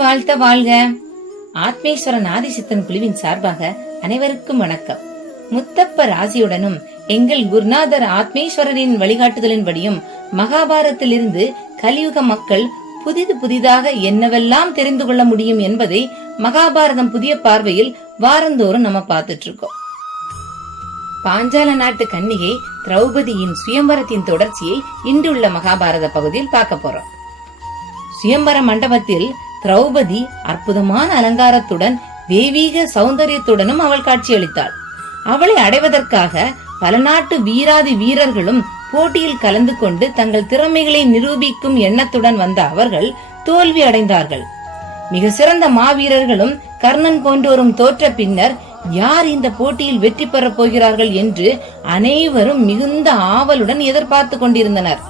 வாழ்த்த வாழ்க. ஆத்மேஸ்வரன் ஆதிசித்தன் குழுவின் சார்பாக அனைவருக்கும் வணக்கம். முத்தப்ப ராசியுடனும் எங்கள் குருநாதர் ஆத்மேஸ்வரரின் வழிகாட்டுதலின்படியும் மகாபாரத்திலிருந்து கலியுக மக்கள் புதிது புதிதாக என்னவெல்லாம் தெரிந்து கொள்ள முடியும் என்பதை மகாபாரதம் புதிய பார்வையில் வாரந்தோறும் நம்ம பார்த்துட்டு இருக்கோம் பாஞ்சால நாட்டு கன்னிகை திரௌபதியின் சுயம்பரத்தின் தொடர்ச்சியை இன்றுள்ள மகாபாரத பகுதியில் பார்க்க போறோம். சுயம்பர மண்டபத்தில் திரௌபதி அற்புதமான அலங்காரத்துடன் தெய்வீக சௌந்தரியத்துடனும் அவள் காட்சியளித்தாள். அவளை அடைவதற்காக பல நாட்டு வீராதி வீரர்களும் போட்டியில் கலந்து கொண்டு தங்கள் திறமைகளை நிரூபிக்கும் எண்ணத்துடன் வந்த அவர்கள் தோல்வி அடைந்தார்கள். மிக சிறந்த மாவீரர்களும் கர்ணன் போன்றோரும் தோற்ற பின்னர் யார் இந்த போட்டியில் வெற்றி பெறப் போகிறார்கள் என்று அனைவரும் மிகுந்த ஆவலுடன் எதிர்பார்த்து கொண்டிருந்தனர்.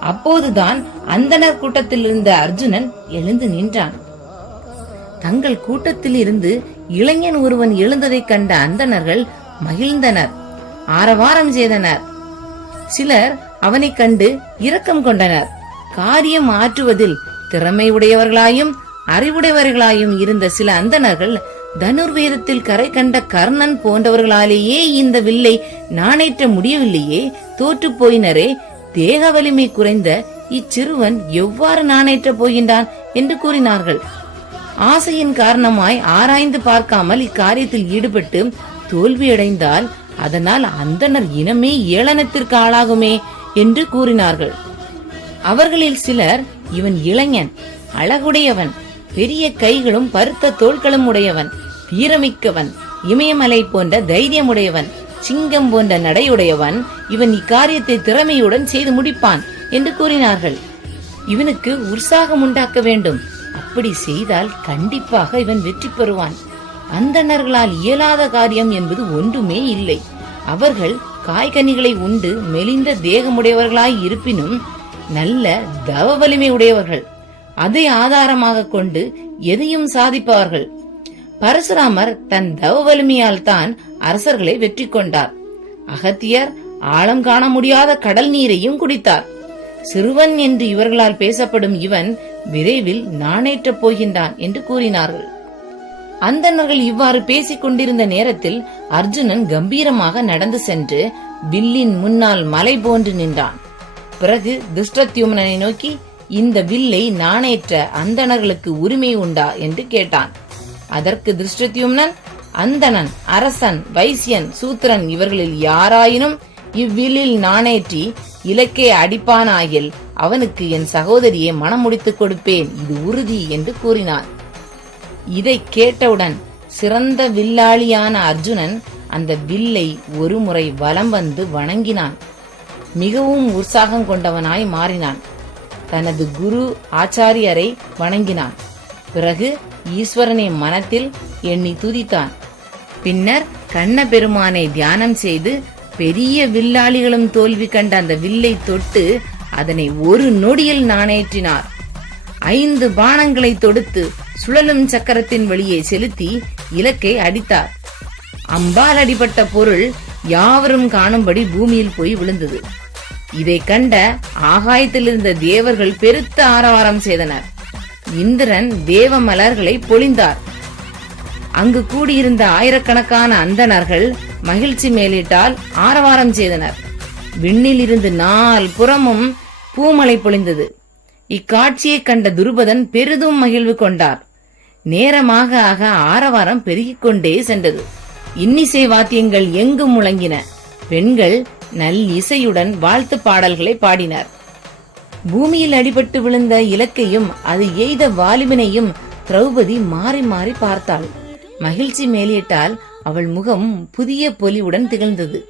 அப்போதுதான் அந்தனர் கூட்டத்தில் இருந்த அர்ஜுனன் எழுந்து நின்றான். தங்கள் கூட்டத்தில் இருந்து இளைஞன் ஒருவன் எழுந்ததைக் கண்ட அந்தணர்கள் மகிழ்ந்தனர் ஆரவாரம் செய்தனர். சிலர் அவனைக் கண்டு இரக்கம் கொண்டனர். காரியம் ஆற்றுவதில் திறமை உடையவர்களாயும் அறிவுடையவர்களாயும் இருந்த சில அந்தணர்கள் தனுர்வேதத்தில் கரை கண்ட கர்ணன் போன்றவர்களாலேயே இந்த வில்லை நாணேற்ற முடியவில்லையே தோற்றுப் போயினரே தேக வலிமை குறைந்த இச்சிறுவன் எவ்வாறு நாணேற்றப் போகின்றான் என்று கூறினார்கள். ஆசையின் காரணமாய் ஆராய்ந்து பார்க்காமல் இக்காரியத்தில் ஈடுபட்டு தோல்வியடைந்தால் அதனால் அந்தனர் இனமே ஏளனத்திற்கு ஆளாகுமே என்று கூறினார்கள். அவர்களில் சிலர் இவன் இளைஞன் அழகுடையவன் பெரிய கைகளும் பருத்த தோள்களும் உடையவன் வீரமிக்கவன் இமயமலை போன்ற தைரியமுடையவன் சிங்கம் போன்ற நடையுடையவன் இவன் இக்காரியத்தை திறமையுடன் செய்து முடிப்பான் என்று கூறினார்கள். இவனுக்கு உற்சாகம் உண்டாக்க வேண்டும். அப்படி செய்தால் கண்டிப்பாக இவன் வெற்றி பெறுவான். அந்தணர்களால் இயலாத காரியம் என்பது ஒன்றுமே இல்லை. அவர்கள் காய்கனிகளை உண்டு மெலிந்த தேகமுடையவர்களாய் இருப்பினும் நல்ல தவ வலிமை உடையவர்கள். அதை ஆதாரமாக கொண்டு எதையும் சாதிப்பவர்கள். பரசுராமர் தன் தவ வலிமையால் தான் அரசர்களை வெற்றி கொண்டார். அகத்தியர் ஆழம் காண முடியாத கடல் நீரையும் குடித்தார். சிறுவன் என்று இவர்களால் பேசப்படும் இவன் விரைவில் நாணேற்றப் போகின்றான் என்று கூறினார்கள். அந்தணர்கள் இவ்வாறு பேசிக் கொண்டிருந்த நேரத்தில் அர்ஜுனன் கம்பீரமாக நடந்து சென்று வில்லின் முன்னால் மலை போன்று நின்றான். பிறகு துஷ்டத்யும்னனை நோக்கி இந்த வில்லை நாணேற்ற அந்தணர்களுக்கு உரிமை உண்டா? என்று கேட்டான். அதற்கு திருஷ்டத்யும்னன் அந்தணன் அரசன் வைசியன் சூத்திரன் இவர்களில் யாராயினும் இவ்வில்லில் நாணேற்றி இலக்கே அடிப்பானாகில் அவனுக்கு என் சகோதரியை மனம் முடித்துக் கொடுப்பேன். இது உறுதி என்று கூறினார் இதை கேட்டவுடன் சிறந்த வில்லாளியான அர்ஜுனன் அந்த வில்லை ஒருமுறை வலம் வந்து வணங்கினான். மிகவும் உற்சாகம் கொண்டவனாய் மாறினான். தனது குரு ஆச்சாரியரை வணங்கினான். பிறகு ஈஸ்வரனை மனத்தில் எண்ணி துதித்தான். பின்னர் கண்ண பெருமானை தியானம் செய்து பெரிய வில்லாளிகளும் தோல்வி கண்ட அந்த வில்லை தொட்டு அதனை ஒரு நொடியில் நாணேற்றினார். ஐந்து பானங்களை தொடுத்து சுழலும் சக்கரத்தின் வழியே செலுத்தி இலக்கை அடித்தார். அம்பால் அடிபட்ட பொருள் யாவரும் காணும்படி பூமியில் போய் விழுந்தது. இதை கண்ட ஆகாயத்தில் இருந்த தேவர்கள் பெருத்த ஆரவாரம் செய்தனர். இந்திரன் தேவ மலர்களை பொழிந்தார். அங்கு கூடியிருந்த ஆயிரக்கணக்கான அந்தணர்கள் மகிழ்ச்சி மேலிட்டால் ஆரவாரம் செய்தனர். விண்ணில் இருந்து நால் புறமும் பூமலை பொழிந்தது. இக்காட்சியை கண்ட துருபதன் பெரிதும் மகிழ்வு கொண்டார். நேரமாக ஆக ஆரவாரம் பெருகிக் கொண்டே சென்றது. இன்னிசை வாத்தியங்கள் எங்கும் முழங்கின. பெண்கள் நல் இசையுடன் வாழ்த்து பாடல்களை பாடினர். பூமியில் அடிபட்டு விழுந்த இலக்கையும் அது எய்த வாலிபனையும் திரௌபதி மாறி மாறி பார்த்தாள். மகிழ்ச்சி மேலிட்டால் அவள் முகம் புதிய பொலிவுடன் திகழ்ந்தது.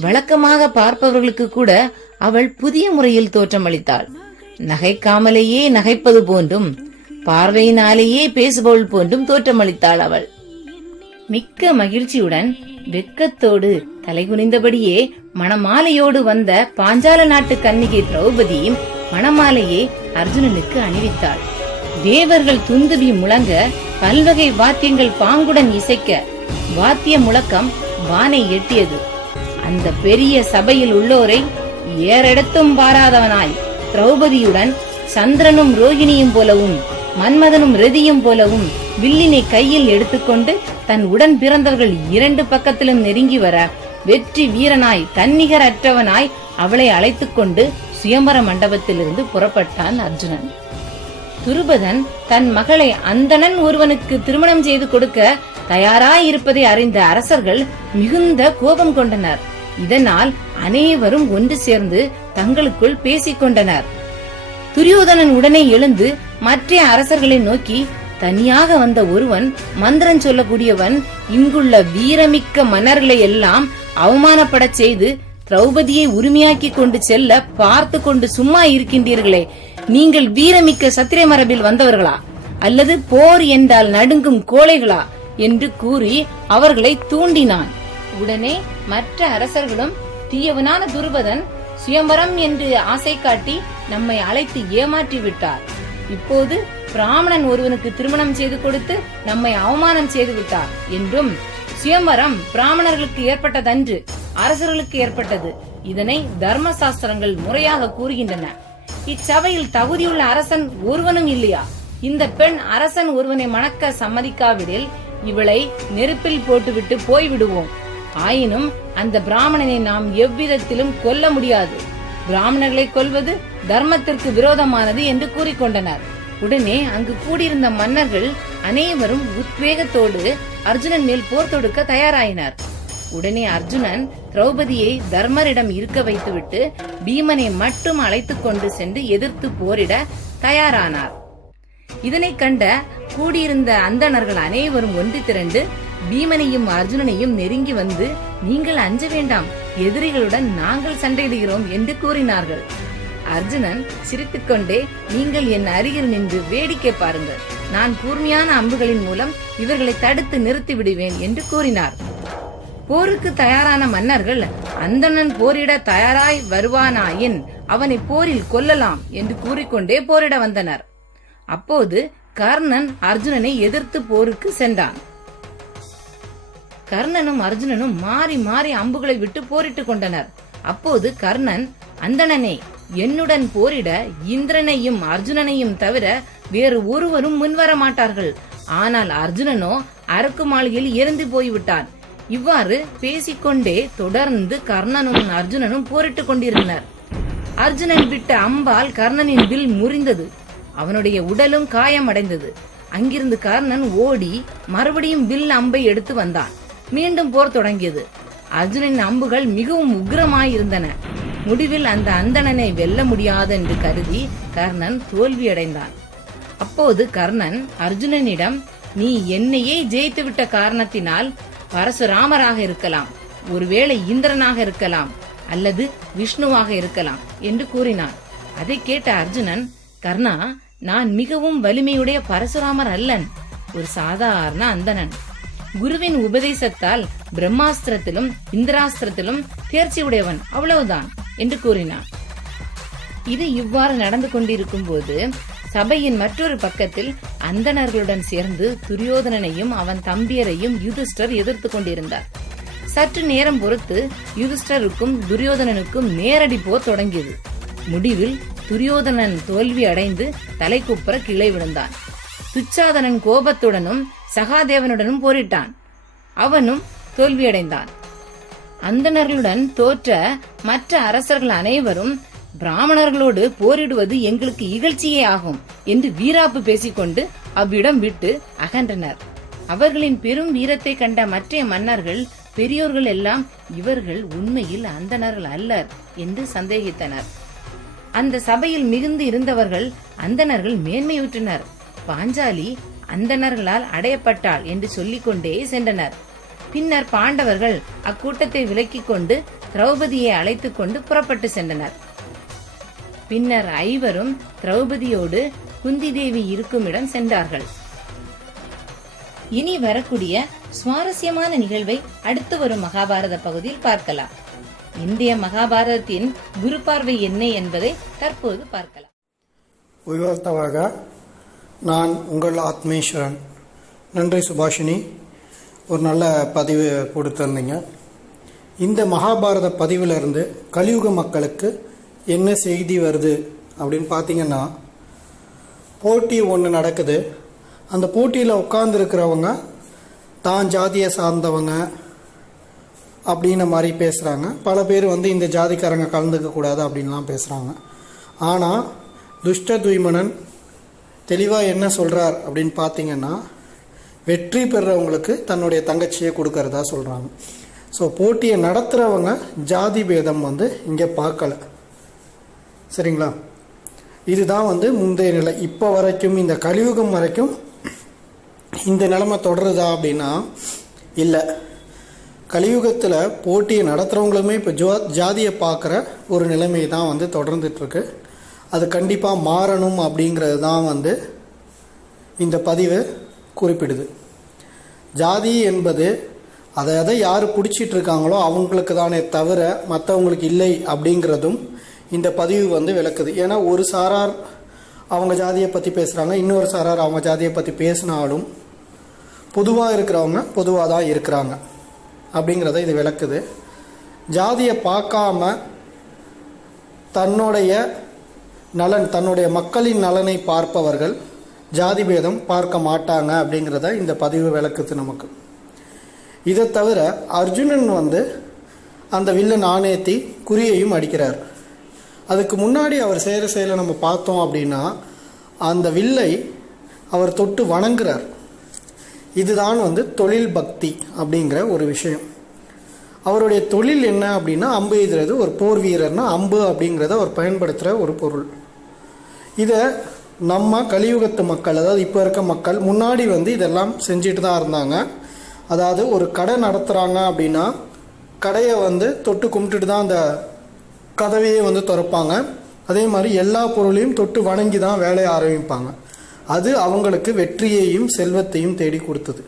வழக்கமாக பார்ப்பவர்களுக்கு கூட அவள் புதிய முறையில் தோற்றமளித்தாள். நகைக்காமலேயே நகைப்பது போன்றும் பார்வையினாலேயே பேசுபவள் போன்றும் தோற்றமளித்தாள் அவள். மிக்க மகிழ்ச்சியுடன் வெட்கத்தோடு தலைகுனிந்தபடியே மணமாலையோடு வந்த பாஞ்சால நாட்டு கன்னிகை திரௌபதி மணமாலையை அர்ஜுனனுக்கு அணிவித்தாள். தேவர்கள் துந்துபி முழங்க பல்வகை வாத்தியங்கள் பாங்குடன் இசைக்க வாத்திய முழக்கம் வானை எட்டியது. அந்த பெரிய சபையில் உள்ளோரை ஏறெடுத்தும் பாராதவனாய் திரௌபதியுடன் சந்திரனும் ரோகிணியும் போலவும் மன்மதனும் ரதியும் போலவும் வில்லினை கையில் எடுத்துக்கொண்டு தன் உடன் பிறந்தவர்கள் இரண்டு பக்கத்திலும் நெருங்கி வர வெற்றி வீரனாய் தன்னிகரற்றவனாய் அவளை அழைத்துக் கொண்டு சுயம்பர மண்டபத்திலிருந்து புறப்பட்டான் அர்ஜுனன். துருபதன் தன் மகளை அந்தணன் ஒருவனுக்கு திருமணம் செய்து கொடுக்க தயாராயிருப்பதை அறிந்த அரசர்கள் மிகுந்த கோபம் கொண்டனர். இதனால் அனைவரும் ஒன்று சேர்ந்து தங்களுக்குள் பேசிக் கொண்டனர். துரியோதனன் உடனே எழுந்து மற்ற அரசர்களை நோக்கி தனியாக வந்த ஒருவன் மந்திரம் சொல்லக்கூடியவன் இங்குள்ள வீரமிக்க மன்னர்களை எல்லாம் அவமானப்படச் செய்து திரௌபதியை உரிமையாக்கி கொண்டு செல்ல பார்த்து கொண்டு சும்மா இருக்கின்றீர்களே நீங்கள் வீரமிக்க சத்திர மரபில் வந்தவர்களா? அல்லது போர் என்றால் நடுங்கும் கோழைகளா? என்று கூறி அவர்களை தூண்டினான். உடனே மற்ற அரசர்களும் தீயவனான துருபதன் சுயம்பரம் என்று ஆசை காட்டி நம்மை அழைத்து ஏமாற்றி விட்டார். இப்போது பிராமணன் ஒருவனுக்கு திருமணம் செய்து கொடுத்து நம்மை அவமானம் செய்து விட்டார் என்றும் சுயம்பரம் பிராமணர்களுக்கு ஏற்பட்டதன்று அரசர்களுக்கு ஏற்பட்டது. இதனை தர்ம சாஸ்திரங்கள் முறையாக கூறுகின்றன. இச்சபையில் தகுதியுள்ள அரசன் ஒருவனும் இல்லையா? இந்த பெண் அரசன் ஒருவனை மணக்க சம்மதிக்காவிடில் இவளை நெருப்பில் போட்டுவிட்டு போய்விடுவோம். ஆயினும் அந்த பிராமணனை நாம் எவ்விதத்திலும் கொல்ல முடியாது. பிராமணர்களை கொல்வது தர்மத்திற்கு விரோதமானது என்று கூறிக்கொண்டனர். உடனே அங்கு கூடியிருந்த மன்னர்கள் அனைவரும் உத்வேகத்தோடு அர்ஜுனன் மேல் போர் தொடுக்க தயாராயினர். உடனே அர்ஜுனன் திரௌபதியை தர்மரிடம் இருக்க வைத்துவிட்டு பீமனை மட்டும் அழைத்துக் கொண்டு சென்று எதிர்த்து போரிட தயாரானார். இதனை கண்ட கூடியிருந்த அந்தணர்கள் அனைவரும் ஒன்று திரண்டு பீமனையும் அர்ஜுனனையும் நெருங்கி வந்து நீங்கள் அஞ்ச வேண்டாம் எதிரிகளுடன் நாங்கள் சண்டையிடுகிறோம் என்று கூறினார்கள். அர்ஜுனன் சிரித்துக்கொண்டே நீங்கள் என் அருகில் நின்று வேடிக்கை பாருங்கள். நான் கூர்மையான அம்புகளின் மூலம் இவர்களை தடுத்து நிறுத்தி விடுவேன் என்று கூறினார். போருக்கு தயாரான மன்னர்கள் அந்தணன் போரிட தயாராய் வருவானாயின் அவனை போரில் கொல்லலாம் என்று கூறிக்கொண்டே போரிட வந்தனர். அப்போது கர்ணன் அர்ஜுனனை எதிர்த்து போருக்கு சென்றான். கர்ணனும் அர்ஜுனனும் மாறி மாறி அம்புகளை விட்டு போரிட்டுக் கொண்டனர். அப்போது கர்ணன் அந்தணனே என்னுடன் போரிட இந்திரனையும் அர்ஜுனனையும் தவிர வேறு ஒருவரும் முன்வர மாட்டார்கள் ஆனால் அர்ஜுனனோ அரக்கு மாளிகையில் இறந்து போய்விட்டான். இவ்வாறு பேசிக்கொண்டே தொடர்ந்து கர்ணனும் அர்ஜுனனும் போரிட்டுக் கொண்டிருந்தனர். அர்ஜுனன் விட்ட அம்பால் கர்ணனின் வில் முறிந்தது. அவனுடைய உடலும் காயமடைந்தது. அங்கிருந்து கர்ணன் ஓடி மறுபடியும் வில் அம்பை எடுத்து வந்தான். மீண்டும் போர் தொடங்கியது. அர்ஜுனனின் அம்புகள் மிகவும் உக்கிரமாயிருந்தன முடிவில் அந்த அந்தணனை வெல்ல முடியாது என்று கருதி கர்ணன் தோல்வியடைந்தான். அப்போது கர்ணன் அர்ஜுனனிடம் நீ என்னையே ஜெயித்துவிட்ட காரணத்தினால் பரசுராமராக இருக்கலாம் ஒருவேளை இந்திரனாக இருக்கலாம் அல்லது விஷ்ணுவாக இருக்கலாம் என்று கூறினான். அதை கேட்ட அர்ஜுனன் கர்ணா நான் மிகவும் வலிமையுடைய பரசுராமர் அல்லன் ஒரு சாதாரண அந்தணன். குருவின் உபதேசத்தால் பிரம்மாஸ்திரத்திலும் இந்திராஸ்திரத்திலும் தேர்ச்சி உடையவன் அவ்வளவுதான் என்று கூறினான். இது இவ்வாறு நடந்து கொண்டிருக்கும் போது சபையின் மற்றொரு பக்கத்தில் அந்தணர்களுடன் சேர்ந்து துரியோதனனையும் அவன் தம்பியரையும் யுதிஷ்டர் எதிர்த்து கொண்டிருந்தார். சற்று நேரம் பொறுத்து யுதிஷ்டருக்கும் துரியோதனனுக்கும் நேரடி போர் தொடங்கியது. முடிவில் துரியோதனன் தோல்வி அடைந்து தலைக்குப்புற கிளை விழுந்தான். துச்சாதனன் கோபத்துடனும் சகாதேவனுடனும் போரிட்டான். அவனும் தோல்வியடைந்தான். அந்தணர்களுடன் தோற்ற மற்ற அரசர்கள் அனைவரும் பிராமணர்களோடு போரிடுவது எங்களுக்கு இகழ்ச்சியே ஆகும் என்று வீராப்பு பேசிக்கொண்டு அவ்விடம் விட்டு அகன்றனர். அவர்களின் பெரும் வீரத்தை கண்ட மற்ற மன்னர்கள் பெரியோர்கள் எல்லாம் இவர்கள் உண்மையில் அந்தணர்கள் அல்லர் என்று சந்தேகித்தனர். அந்த சபையில் மிகுந்து இருந்தவர்கள் அந்தணர்கள் மேன்மையுற்றனர். பாஞ்சாலி அந்தணர்களால் அடையப்பட்டாள் என்று சொல்லிக்கொண்டே சென்றனர். பின்னர் பாண்டவர்கள் அக்கூட்டத்தை விலக்கிக் கொண்டு திரௌபதியை அழைத்துக் கொண்டு புறப்பட்டு சென்றனர். பின்னர் ஐவரும் திரௌபதியோடு குந்தி தேவி இருக்கும் இடம் சென்றார்கள். இனி வரக்கூடிய சுவாரஸ்யமான நிகழ்வை அடுத்து வரும் மகாபாரத பகுதியில் பார்க்கலாம். இந்திய மகாபாரதத்தின் குரு பார்வை என்ன என்பதை தற்போது பார்க்கலாம். உயர்த்தவாக நான் உங்கள் ஆத்மேஸ்வரன். நன்றி சுபாஷினி. ஒரு நல்ல பதிவு கொடுத்துருந்தீங்க. இந்த மகாபாரத பதிவிலிருந்து கலியுக மக்களுக்கு என்ன செய்தி வருது அப்படின்னு பார்த்தீங்கன்னா போட்டி ஒன்று நடக்குது. அந்த போட்டியில் உட்காந்துருக்கிறவங்க தான் ஜாதியை சார்ந்தவங்க அப்படின்ன மாதிரி பேசுகிறாங்க பல பேர் வந்து இந்த ஜாதிக்காரங்க கலந்துக்க கூடாது அப்படின்லாம் பேசுகிறாங்க ஆனால் துஷ்ட துய்மனன் தெளிவாக என்ன சொல்கிறார் அப்படின்னு பார்த்தீங்கன்னா வெற்றி பெறுறவங்களுக்கு தன்னுடைய தங்கச்சியை கொடுக்கறதா சொல்கிறாங்க ஸோ போட்டியை நடத்துகிறவங்க ஜாதி பேதம் வந்து இங்கே பார்க்கல. சரிங்களா? இதுதான் வந்து முந்தைய நிலை. இப்போ வரைக்கும் இந்த கலியுகம் வரைக்கும் இந்த நிலைமை தொடருதா அப்படின்னா இல்லை. கலியுகத்தில் போட்டியை நடத்துகிறவங்களுமே இப்போ ஜோ ஜாதியை பார்க்குற ஒரு நிலைமை தான் வந்து தொடர்ந்துட்டுருக்கு. அது கண்டிப்பாக மாறணும் அப்படிங்கிறது தான் வந்து இந்த பதிவு குறிப்பிடுது. ஜாதி என்பது அதை அதை யார் பிடிச்சிட்டு இருக்காங்களோ அவங்களுக்கு தானே தவிர மற்றவங்களுக்கு இல்லை அப்படிங்கிறதும் இந்த பதிவு வந்து விளக்குது. ஏன்னா ஒரு சாரார் அவங்க ஜாதியை பற்றி பேசுகிறாங்க இன்னொரு சாரார் அவங்க ஜாதியை பற்றி பேசினாலும் பொதுவாக இருக்கிறவங்க பொதுவாக தான் இருக்கிறாங்க. அப்படிங்கிறத இது விளக்குது. ஜாதியை பார்க்காம தன்னுடைய நலன் தன்னுடைய மக்களின் நலனை பார்ப்பவர்கள் ஜாதி பேதம் பார்க்க மாட்டாங்க அப்படிங்கிறத இந்த பதிவு விளக்குது நமக்கு. இதை தவிர அர்ஜுனன் வந்து அந்த வில்லை நாணயத்தி குறியையும் அடிக்கிறார். அதுக்கு முன்னாடி அவர் செய்கிற செயலை நம்ம பார்த்தோம் அப்படின்னா அந்த வில்லை அவர் தொட்டு வணங்குறார். இதுதான் வந்து தொழில் பக்தி அப்படிங்கிற ஒரு விஷயம். அவருடைய தொழில் என்ன அப்படின்னா அம்பு எய்துறது ஒரு போர் வீரர்னா அம்பு அப்படிங்கிறத அவர் பயன்படுத்துகிற ஒரு பொருள். இதை நம்ம கலியுகத்து மக்கள் அதாவது இப்போ இருக்க மக்கள் முன்னாடி வந்து இதெல்லாம் செஞ்சுட்டு தான் இருந்தாங்க. அதாவது ஒரு கடை நடத்துகிறாங்க அப்படின்னா கடையை வந்து தொட்டு கும்பிட்டுட்டு தான் அந்த கதவையே வந்து திறப்பாங்க. அதே மாதிரி எல்லா பொருளையும் தொட்டு வணங்கி தான் வேலையை ஆரம்பிப்பாங்க. அது அவங்களுக்கு வெற்றியையும் செல்வத்தையும் தேடி கொடுத்தது.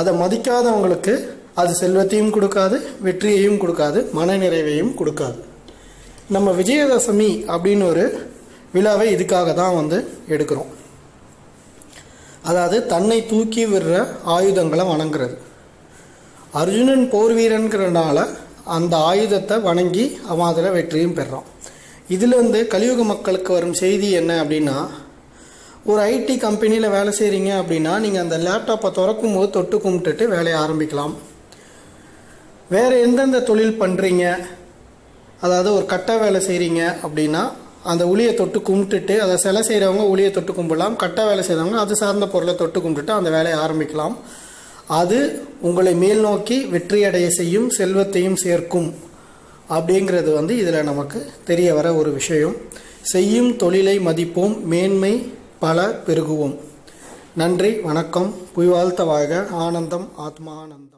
அதை மதிக்காதவங்களுக்கு அது செல்வத்தையும் கொடுக்காது வெற்றியையும் கொடுக்காது மனநிறைவையும் கொடுக்காது. நம்ம விஜயதசமி அப்படின்னு ஒரு விழாவை இதுக்காக தான் வந்து எடுக்கிறோம். அதாவது தன்னை தூக்கி விடுற ஆயுதங்களை வணங்குறது. அர்ஜுனன் போர் வீரன்கிறனால அந்த ஆயுதத்தை வணங்கி அவன் அதில் வெற்றியும் பெறான் இதுலேருந்து கலியுக மக்களுக்கு வரும் செய்தி என்ன அப்படின்னா ஒரு ஐடி கம்பெனியில் வேலை செய்கிறீங்க அப்படின்னா நீங்கள் அந்த லேப்டாப்பை திறக்கும் போது தொட்டு கும்பிட்டுட்டு வேலையை ஆரம்பிக்கலாம். வேறு எந்தெந்த தொழில் பண்ணுறீங்க அதாவது ஒரு கட்டை வேலை செய்கிறீங்க அப்படின்னா அந்த உளியை தொட்டு கும்பிட்டுட்டு அதை சிலை செய்கிறவங்க உளியை தொட்டு கும்பிடலாம் கட்டை வேலை செய்கிறவங்க அது சார்ந்த பொருளை தொட்டு கும்பிட்டுட்டு அந்த வேலையை ஆரம்பிக்கலாம். அது உங்களை மேல் நோக்கி வெற்றியடைய செய்யும் செல்வத்தையும் சேர்க்கும். அப்படிங்கிறது வந்து இதில் நமக்கு தெரிய வர ஒரு விஷயம். செய்யும் தொழிலை மதிப்போம் மேன்மை பல பெருகுவோம். நன்றி வணக்கம். புய்வாழ்த்த வாழ்க. ஆனந்தம் ஆத்மானந்தம்.